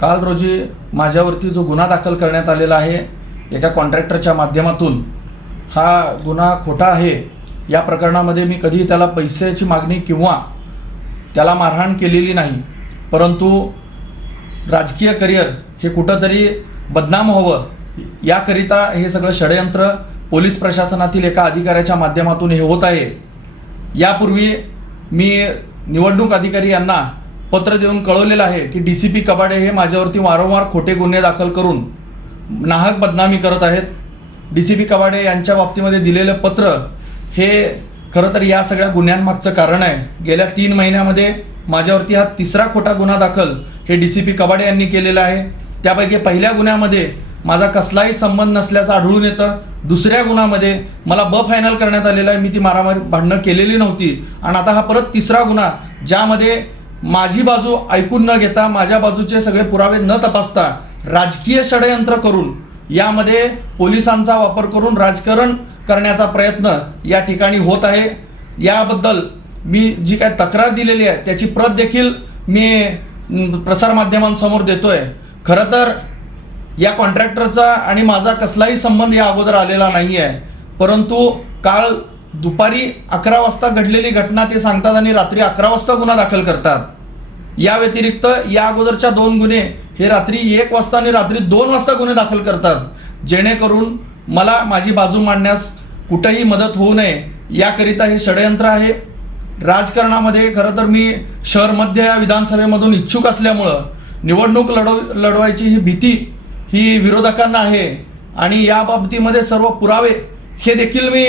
काल रोजी माझ्यावरती जो गुन्हा दाखल करण्यात आलेला आहे एका कॉन्ट्रॅक्टरच्या माध्यमातून, हा गुन्हा खोटा आहे। या प्रकरणामध्ये मी कधी त्याला पैशाची मागणी किंवा त्याला मारहाण केलेली नाही, परंतु राजकीय करिअर हे कुठंतरी बदनाम व्हावं याकरिता हे सगळं षडयंत्र पोलीस प्रशासनातील एका अधिकाऱ्याच्या माध्यमातून हे होत आहे। यापूर्वी मी निवडणूक अधिकारी यांना पत्र देऊन कळवलेलं आहे की DCP कबाडे हे माझ्यावरती वारंवार खोटे गुन्हे दाखल करून नाहक बदनामी करत आहेत। DCP कबाडे यांच्या बाबतीमध्ये दिलेलं पत्र हे खरं तर या सगळ्या गुन्ह्यांमागचं कारण आहे। गेल्या 3 महिन्यामध्ये माझ्यावरती हा तिसरा खोटा गुन्हा दाखल हे DCP कबाडे यांनी केलेला आहे। त्यापैकी पहिल्या गुन्ह्यामध्ये माझा कसलाही संबंध नसल्याचं आढळून येतं। दुसऱ्या गुन्ह्यामध्ये मला फायनल करण्यात आलेला आहे, मी ती मारामारी भांडणं केलेली नव्हती। आणि आता हा परत तिसरा गुन्हा ज्यामध्ये माझी बाजू ऐकून न घेता, माझ्या बाजूचे सगळे पुरावे न तपासता राजकीय षडयंत्र करून यामध्ये पोलिसांचा वापर करून राजकारण करण्याचा प्रयत्न या ठिकाणी होत आहे। याबद्दल मी जी काय तक्रार दिलेली आहे त्याची प्रत देखील मी प्रसारमाध्यमांसमोर देतोय। खरं तर या कॉन्ट्रॅक्टरचा आणि माझा कसलाही संबंध या अगोदर आलेला नाही आहे, परंतु काल दुपारी 11 वाजता घडलेली घटना ते सांगतात आणि रात्री 11 वाजता गुन्हा दाखल करतात। या व्यतिरिक्त या अगोदरच्या 2 गुन्हे हे रात्री 1 वाजता आणि रात्री 2 वाजता गुन्हे दाखल करतात, जेणेकरून मला माझी बाजू मांडण्यास कुठेही मदत होऊ नये याकरिता हे षडयंत्र आहे। राजकारणामध्ये खरं तर मी शहर मध्य या विधानसभेमधून इच्छुक असल्यामुळं निवडणूक लढवायची ही भीती ही विरोधकांना आहे आणि या बाबतीमध्ये सर्व पुरावे हे देखील मी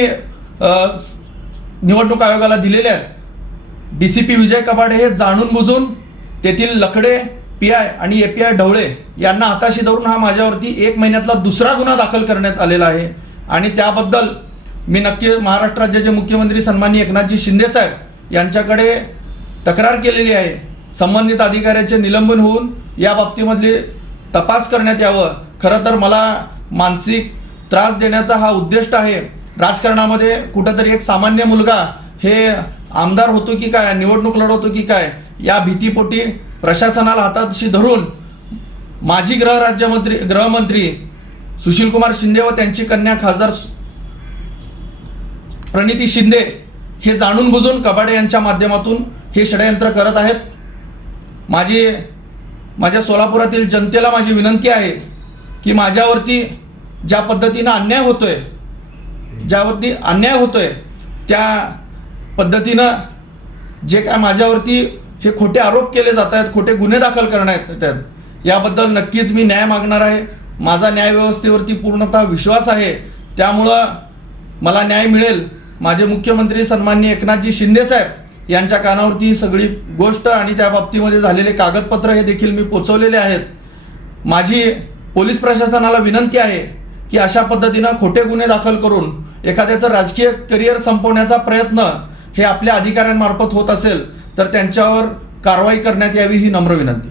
निवडणूक आयोगाला दिलेले आहेत। DCP विजय कबाडे हे जाणून बुजून तेथील लकडे PI आणि API ढवळे यांना हाताशी धरून हा माझ्यावरती 1 महिन्यातला दुसरा गुन्हा दाखल करण्यात आलेला आहे आणि त्याबद्दल मी नक्की महाराष्ट्र राज्याचे मुख्यमंत्री सन्माननीय एकनाथजी शिंदे साहेब यांच्याकडे तक्रार केलेली आहे। संबंधित अधिकाऱ्याचे निलंबन होऊन या बाबतीमधले तपास करण्यात यावं। खरं तर मला मानसिक त्रास देण्याचा हा उद्दिष्ट आहे। राजकारणामध्ये कुठंतरी एक सामान्य मुलगा हे आमदार होतो की काय, निवडणूक लढवतो की काय, या भीतीपोटी प्रशासनाला हाताशी धरून माजी गृहमंत्री सुशीलकुमार शिंदे व त्यांची कन्या खासदार प्रणिती शिंदे हे जाणून बुजून कबाडे यांच्या माध्यमातून हे षडयंत्र करत आहेत। माझ्या सोलापुरातील जनतेला माझी विनंती आहे की माझ्यावरती ज्या पद्धतीनं अन्याय होतोय त्या पद्धतीनं जे काय माझ्यावरती हे खोटे आरोप केले जात आहेत, खोटे गुन्हे दाखल करण्यात येतात, याबद्दल नक्कीच मी न्याय मागणार आहे। माझा न्यायव्यवस्थेवरती पूर्णतः विश्वास आहे, त्यामुळं मला न्याय मिळेल। माझे मुख्यमंत्री सन्माननीय एकनाथजी शिंदे साहेब यांच्या कानावरती ही सगळी गोष्ट आणि त्या बाबतीमध्ये झालेले कागदपत्र हे देखील मी पोचवलेले आहेत। माझी पोलीस प्रशासनाला विनंती आहे की अशा पद्धतीनं खोटे गुन्हे दाखल करून एखाद्याचं राजकीय करिअर संपवण्याचा प्रयत्न हे आपल्या अधिकाऱ्यांमार्फत होत असेल तर त्यांच्यावर कारवाई करण्यात यावी ही नम्र विनंती।